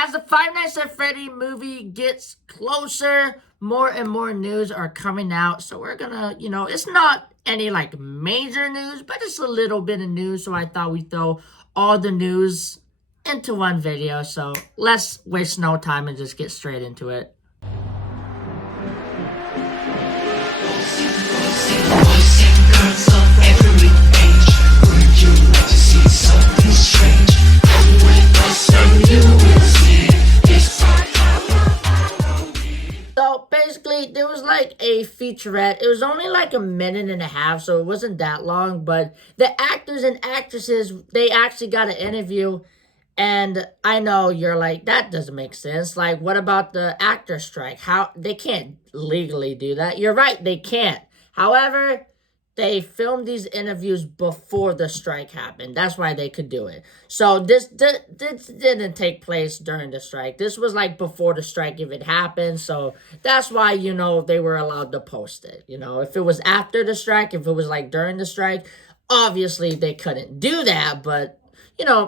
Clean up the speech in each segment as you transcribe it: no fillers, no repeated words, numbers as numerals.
as the Five Nights at Freddy movie gets closer, more and more news are coming out. So we're gonna, it's not any like major news, but it's a little bit of news. So I thought we'd throw all the news into one video. So let's waste no time and just get straight into it. So basically, there was like a featurette. It was only like a minute and a half, so it wasn't that long. But the actors and actresses, they actually got an interview. And I know you're like, that doesn't make sense. Like, what about the actor strike? How they can't legally do that. You're right, they can't. However, they filmed these interviews before the strike happened. That's why they could do it. So this didn't take place during the strike. This was like before the strike if it happened. So that's why, they were allowed to post it. If it was after the strike, if it was like during the strike, obviously they couldn't do that. But,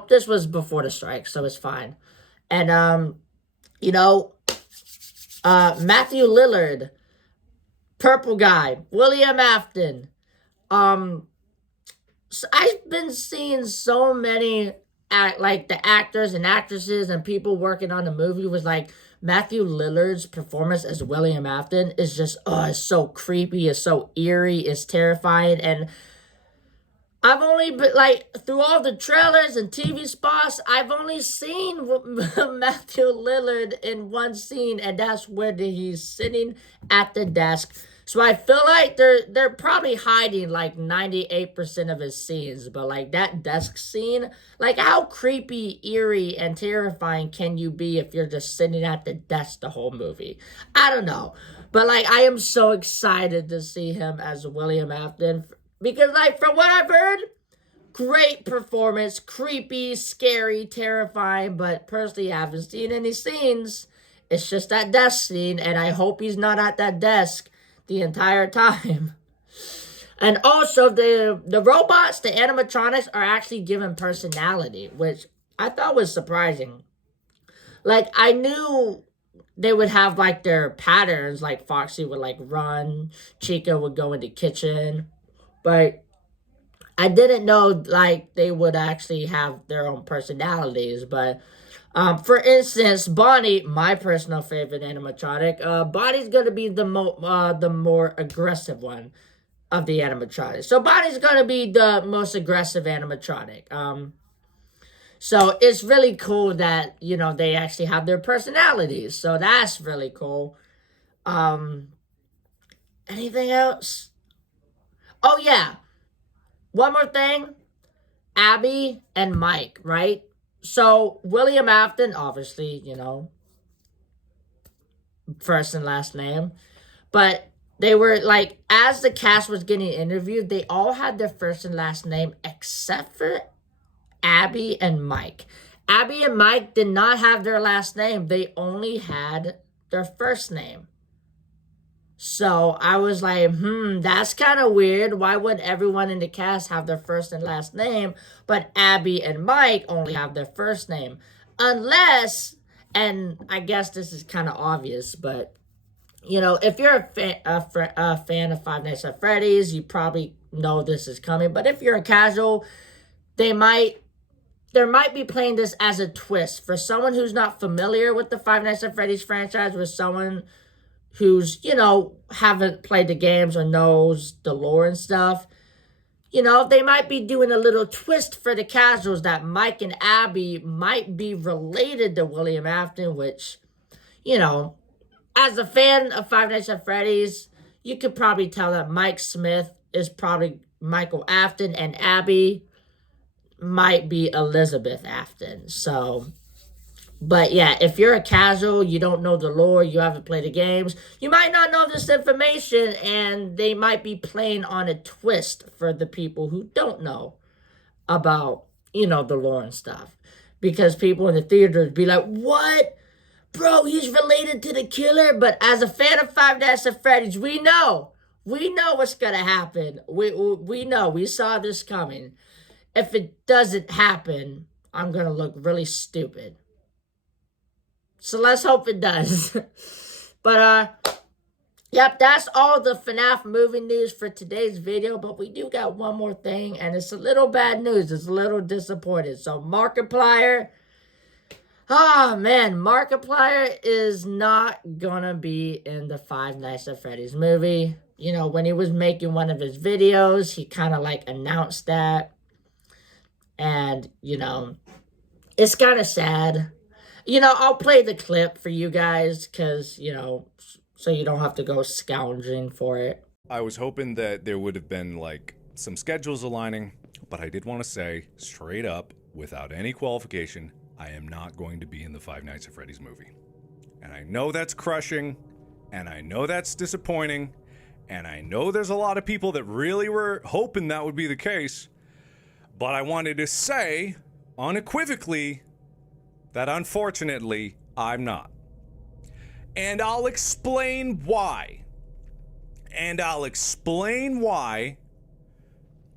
this was before the strike, so it's fine. And, Matthew Lillard, Purple Guy, William Afton. So I've been seeing so many like the actors and actresses and people working on the movie was like Matthew Lillard's performance as William Afton is just it's so creepy, it's so eerie, it's terrifying. And I've only been like through all the trailers and TV spots, I've only seen Matthew Lillard in one scene, and that's when he's sitting at the desk. So I feel like they're probably hiding like 98% of his scenes, but like that desk scene, like how creepy, eerie, and terrifying can you be if you're just sitting at the desk the whole movie? I don't know, but like I am so excited to see him as William Afton because like from what I've heard, great performance, creepy, scary, terrifying, but personally I haven't seen any scenes. It's just that desk scene, and I hope he's not at that desk the entire time. And also the robots, the animatronics are actually given personality, which I thought was surprising. Like I knew they would have like their patterns, like Foxy would like run, Chica would go in the kitchen, but I didn't know like they would actually have their own personalities. But for instance, Bonnie, my personal favorite animatronic, Bonnie's gonna be the more aggressive one of the animatronics. So Bonnie's gonna be the most aggressive animatronic. So it's really cool that they actually have their personalities. So that's really cool. Anything else? Oh yeah, one more thing. Abby and Mike, right? So, William Afton, obviously, first and last name. But they were like, as the cast was getting interviewed, they all had their first and last name except for Abby and Mike. Abby and Mike did not have their last name. They only had their first name. So I was like, that's kind of weird. Why would everyone in the cast have their first and last name, but Abby and Mike only have their first name? Unless, and I guess this is kind of obvious, but, if you're a fan of Five Nights at Freddy's, you probably know this is coming. But if you're a casual, there might be playing this as a twist. For someone who's not familiar with the Five Nights at Freddy's franchise, with someone who's, haven't played the games or knows the lore and stuff, they might be doing a little twist for the casuals that Mike and Abby might be related to William Afton, which, as a fan of Five Nights at Freddy's, you could probably tell that Mike Smith is probably Michael Afton and Abby might be Elizabeth Afton. So, but yeah, if you're a casual, you don't know the lore, you haven't played the games, you might not know this information, and they might be playing on a twist for the people who don't know about, the lore and stuff. Because people in the theaters be like, what? Bro, he's related to the killer? But as a fan of Five Nights at Freddy's, we know what's going to happen. We know. We saw this coming. If it doesn't happen, I'm going to look really stupid. So let's hope it does. But, yep, that's all the FNAF movie news for today's video. But we do got one more thing, and it's a little bad news. It's a little disappointing. So Markiplier, oh man, Markiplier is not gonna be in the Five Nights at Freddy's movie. You know, when he was making one of his videos, he kind of like announced that. And, you know, it's kind of sad. You know, I'll play the clip for you guys because, you know, so you don't have to go scourging for it. I was hoping that there would have been, like, some schedules aligning, but I did want to say, straight up, without any qualification, I am not going to be in the Five Nights at Freddy's movie. And I know that's crushing, and I know that's disappointing, and I know there's a lot of people that really were hoping that would be the case, but I wanted to say, unequivocally, that unfortunately, I'm not. And I'll explain why.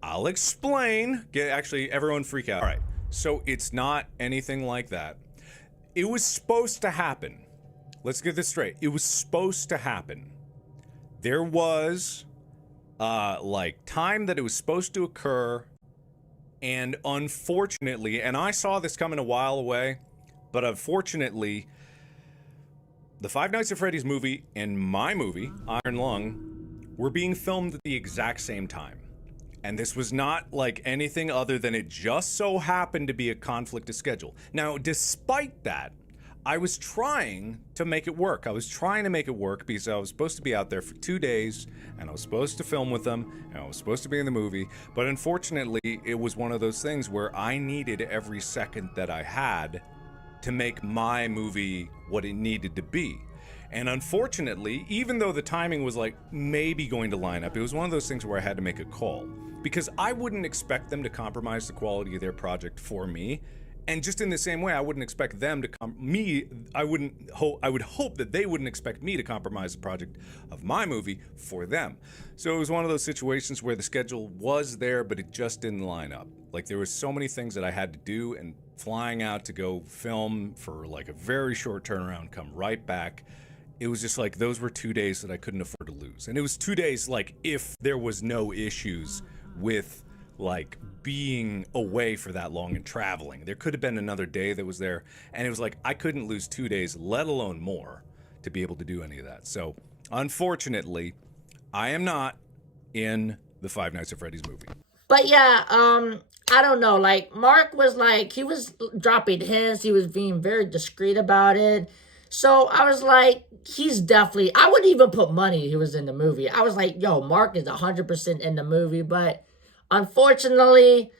I'll explain. Actually, everyone freak out. All right. So it's not anything like that. It was supposed to happen. Let's get this straight. It was supposed to happen. There was, like, time that it was supposed to occur. And unfortunately, and I saw this coming a while away, but unfortunately, the Five Nights at Freddy's movie and my movie, Iron Lung, were being filmed at the exact same time. And this was not like anything other than it just so happened to be a conflict of schedule. Now, despite that, I was trying to make it work. I was trying to make it work because I was supposed to be out there for 2 days, and I was supposed to film with them, and I was supposed to be in the movie. But unfortunately, it was one of those things where I needed every second that I had to make my movie what it needed to be. And unfortunately, even though the timing was like maybe going to line up, it was one of those things where I had to make a call. Because I wouldn't expect them to compromise the quality of their project for me. And just in the same way, I wouldn't expect them to I would hope that they wouldn't expect me to compromise the project of my movie for them. So it was one of those situations where the schedule was there, but it just didn't line up. Like, there was so many things that I had to do, and flying out to go film for like a very short turnaround, come right back. It was just like, those were 2 days that I couldn't afford to lose. And it was 2 days, like, if there was no issues with like being away for that long and traveling. There could have been another day that was there, and it was like I couldn't lose 2 days, let alone more, to be able to do any of that. So unfortunately, I am not in the Five Nights at Freddy's movie. But yeah, I don't know, like, Mark was like, he was dropping hints, he was being very discreet about it. So I was like, he's definitely, I wouldn't even put money he was in the movie. I was like, yo, Mark is 100% in the movie, but unfortunately,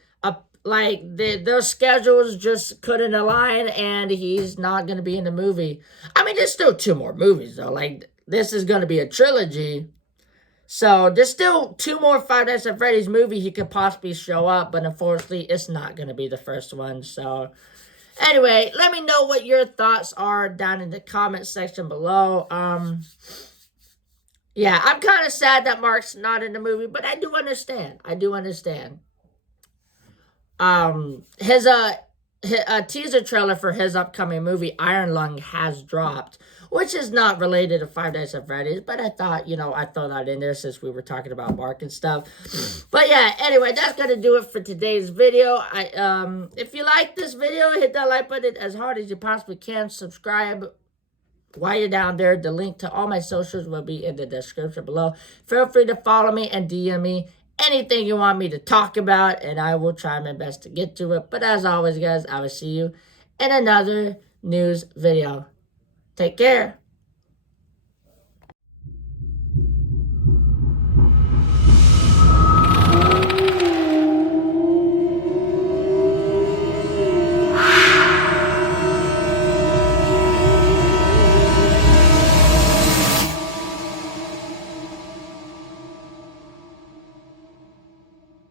like, their schedules just couldn't align, and he's not going to be in the movie. I mean, there's still 2 more movies, though. Like, this is going to be a trilogy. So there's still 2 more Five Nights at Freddy's movie he could possibly show up, but unfortunately, it's not going to be the first one. So anyway, let me know what your thoughts are down in the comment section below. Yeah, I'm kind of sad that Mark's not in the movie, but I do understand. His teaser trailer for his upcoming movie, Iron Lung, has dropped, which is not related to Five Nights at Freddy's, but I thought, you know, I'd throw that in there since we were talking about Mark and stuff. But yeah, anyway, that's going to do it for today's video. If you like this video, hit that like button as hard as you possibly can. Subscribe while you're down there. The link to all my socials will be in the description below. Feel free to follow me and DM me anything you want me to talk about, and I will try my best to get to it. But as always, guys, I will see you in another news video. Take care.